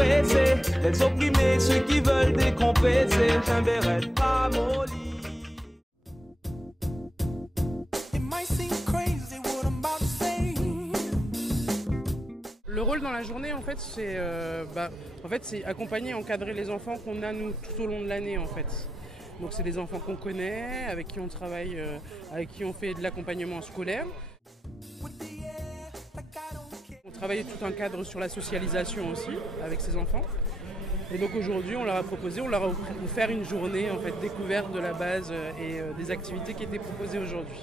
pressés, les opprimés, ceux qui veulent décompresser, un béret ramolli. Le rôle dans la journée, en fait, c'est accompagner et encadrer les enfants qu'on a, nous, tout au long de l'année, en fait. Donc, c'est des enfants qu'on connaît, avec qui on travaille, avec qui on fait de l'accompagnement scolaire. On travaille tout un cadre sur la socialisation aussi, avec ces enfants. Et donc, aujourd'hui, on leur a offert une journée, en fait, découverte de la base et des activités qui étaient proposées aujourd'hui.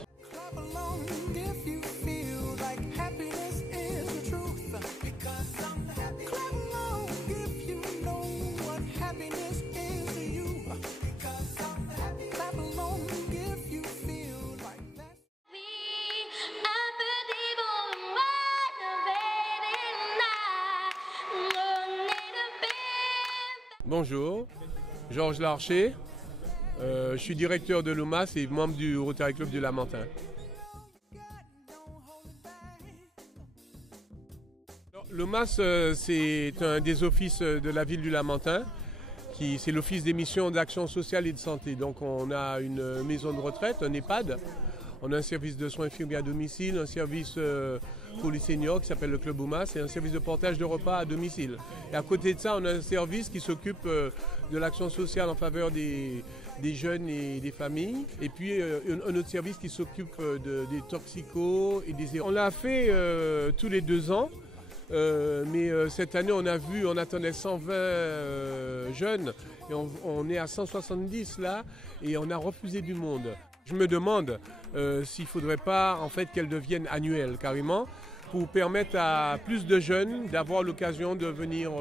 Bonjour, Georges Larcher, je suis directeur de l'OMAS et membre du Rotary Club du Lamentin. L'OMAS, c'est un des offices de la ville du Lamentin, c'est l'office des missions d'action sociale et de santé. Donc on a une maison de retraite, un EHPAD, on a un service de soins infirmiers à domicile, un service pour les seniors qui s'appelle le Club OMAS et un service de portage de repas à domicile. Et à côté de ça, on a un service qui s'occupe de l'action sociale en faveur des jeunes et des familles. Et puis un autre service qui s'occupe des toxicos et des... On l'a fait tous les 2 ans. Mais cette année, on attendait 120 jeunes et on est à 170 là et on a refusé du monde. Je me demande s'il ne faudrait pas en fait qu'elles deviennent annuelles carrément pour permettre à plus de jeunes d'avoir l'occasion de venir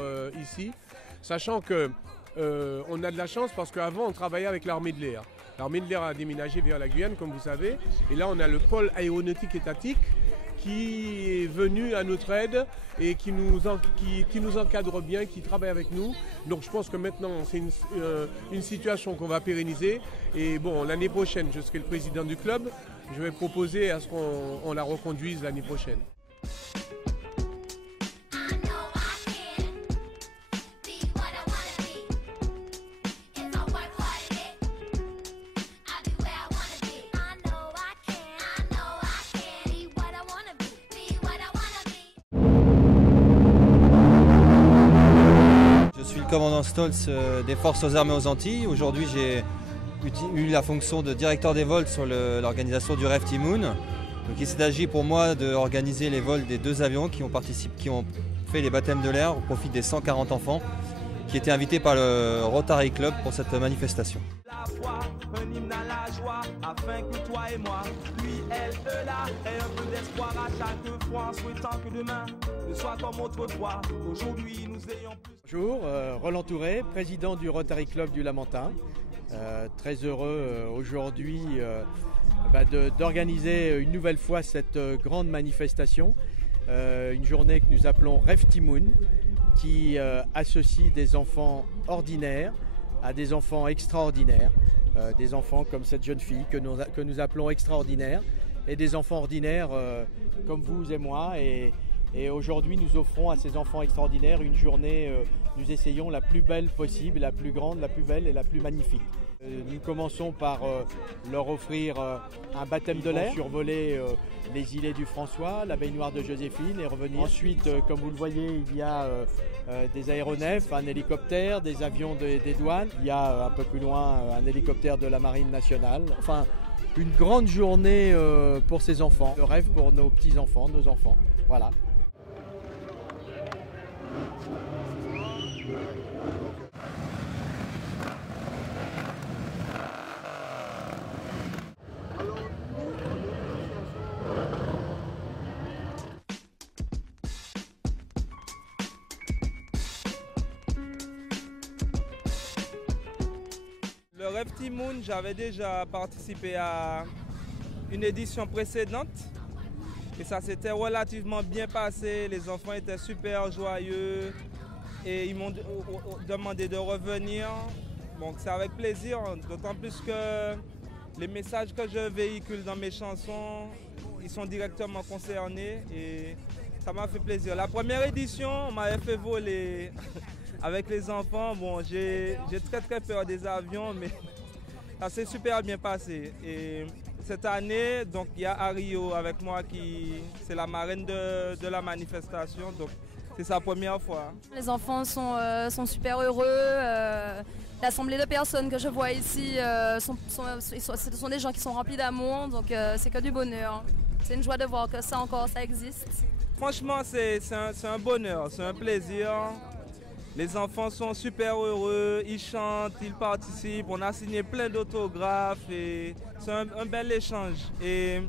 ici, sachant que on a de la chance parce qu'avant on travaillait avec l'armée de l'air. L'armée de l'air a déménagé vers la Guyane comme vous savez et là on a le pôle aéronautique étatique qui est venu à notre aide et qui nous encadre bien, qui travaille avec nous. Donc je pense que maintenant c'est une situation qu'on va pérenniser. Et bon, l'année prochaine, je serai le président du club. Je vais proposer à ce qu'on la reconduise l'année prochaine. Commandant Stolz des Forces aux Armées aux Antilles. Aujourd'hui, j'ai eu la fonction de directeur des vols sur l'organisation du Rêve Timoun. Donc, il s'agit pour moi d'organiser les vols des 2 avions qui ont fait les baptêmes de l'air au profit des 140 enfants qui étaient invités par le Rotary Club pour cette manifestation. Un hymne à la joie, afin que toi et moi, lui, elle, eux là, aient un peu d'espoir à chaque fois, en souhaitant que demain ne soit comme autrefois. Aujourd'hui, nous ayons plus. Bonjour, Roland Touré, président du Rotary Club du Lamentin. Très heureux aujourd'hui d'organiser une nouvelle fois cette grande manifestation. Une journée que nous appelons Rêve Timoun, qui associe des enfants ordinaires à des enfants extraordinaires, des enfants comme cette jeune fille que nous appelons extraordinaire, et des enfants ordinaires comme vous et moi. Et aujourd'hui, nous offrons à ces enfants extraordinaires une journée, nous essayons la plus belle possible, la plus grande, la plus belle et la plus magnifique. Nous commençons par leur offrir un baptême de l'air, survoler les îlets du François, la baignoire de Joséphine et revenir. Ensuite, comme vous le voyez, il y a des aéronefs, un hélicoptère, des avions des douanes. Il y a un peu plus loin un hélicoptère de la Marine nationale. Enfin, une grande journée pour ces enfants. Le rêve pour nos petits-enfants, nos enfants. Voilà. Le Rêve Timoun, j'avais déjà participé à une édition précédente et ça s'était relativement bien passé. Les enfants étaient super joyeux et ils m'ont demandé de revenir. Donc c'est avec plaisir, d'autant plus que les messages que je véhicule dans mes chansons, ils sont directement concernés et ça m'a fait plaisir. La première édition, on m'avait fait voler avec les enfants, bon, j'ai très peur des avions, mais ça s'est super bien passé. Et cette année, donc il y a Ario avec moi c'est la marraine de la manifestation, donc c'est sa première fois. Les enfants sont super heureux. L'assemblée de personnes que je vois ici, ce sont des gens qui sont remplis d'amour, donc c'est que du bonheur. C'est une joie de voir que ça existe. Franchement, c'est un bonheur, c'est un plaisir. Les enfants sont super heureux, ils chantent, ils participent. On a signé plein d'autographes et c'est un bel échange. Et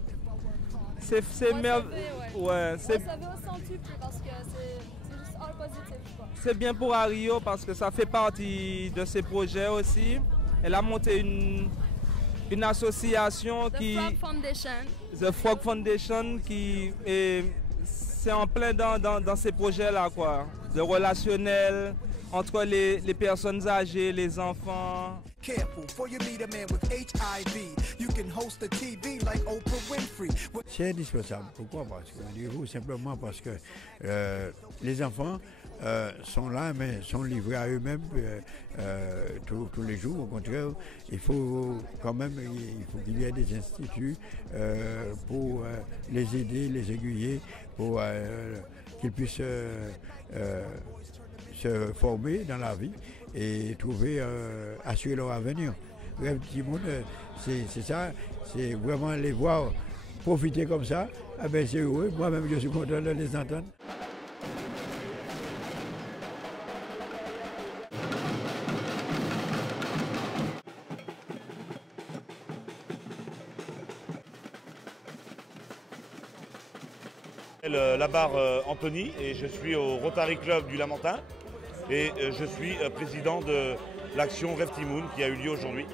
c'est merveilleux. Ouais, ça veut au centuple parce que c'est juste all positif, quoi. C'est bien pour Ario parce que ça fait partie de ses projets aussi. Elle a monté une association The Frog Foundation, qui c'est en plein dans ces projets-là, quoi. De relationnel entre les personnes âgées, les enfants. C'est indispensable. Pourquoi? Simplement parce que les enfants sont là, mais sont livrés à eux-mêmes tous les jours. Au contraire, il faut qu'il y ait des instituts pour les aider, les aiguiller, pour qu'ils puissent se former dans la vie et assurer leur avenir. Rêve Timoun, c'est ça, c'est vraiment les voir profiter comme ça. Ah ben c'est heureux, moi-même je suis content de les entendre. La barre Anthony et je suis au Rotary Club du Lamentin et je suis président de l'action Rêve Timoun qui a eu lieu aujourd'hui.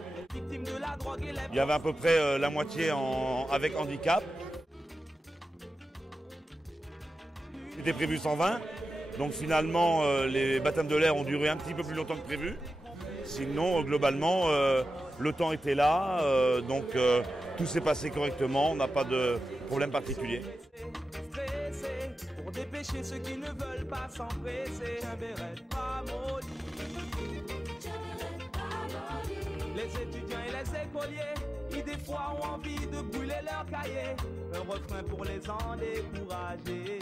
Il y avait à peu près la moitié avec handicap. C'était prévu 120, donc finalement les baptêmes de l'air ont duré un petit peu plus longtemps que prévu. Sinon globalement le temps était là, donc tout s'est passé correctement, on n'a pas de problème particulier. Pour dépêcher ceux qui ne veulent pas s'empresser, un béret pas maudit. Les étudiants et les écoliers, qui des fois ont envie de brûler leurs cahiers, un refrain pour les en décourager.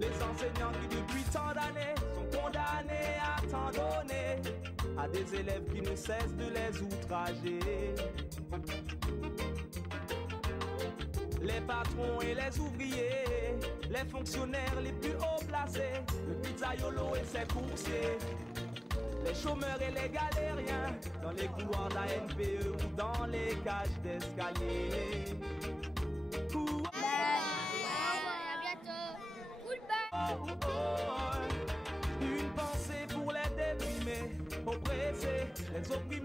Les enseignants qui depuis tant d'années sont condamnés à tant donner à des élèves qui ne cessent de les outrager. Les patrons et les ouvriers, les fonctionnaires les plus haut placés, le pizzaiolo et ses coursiers, les chômeurs et les galériens, dans les couloirs de la NPE ou dans les cages d'escalier. Une pensée pour les déprimés, oppressés, les opprimés.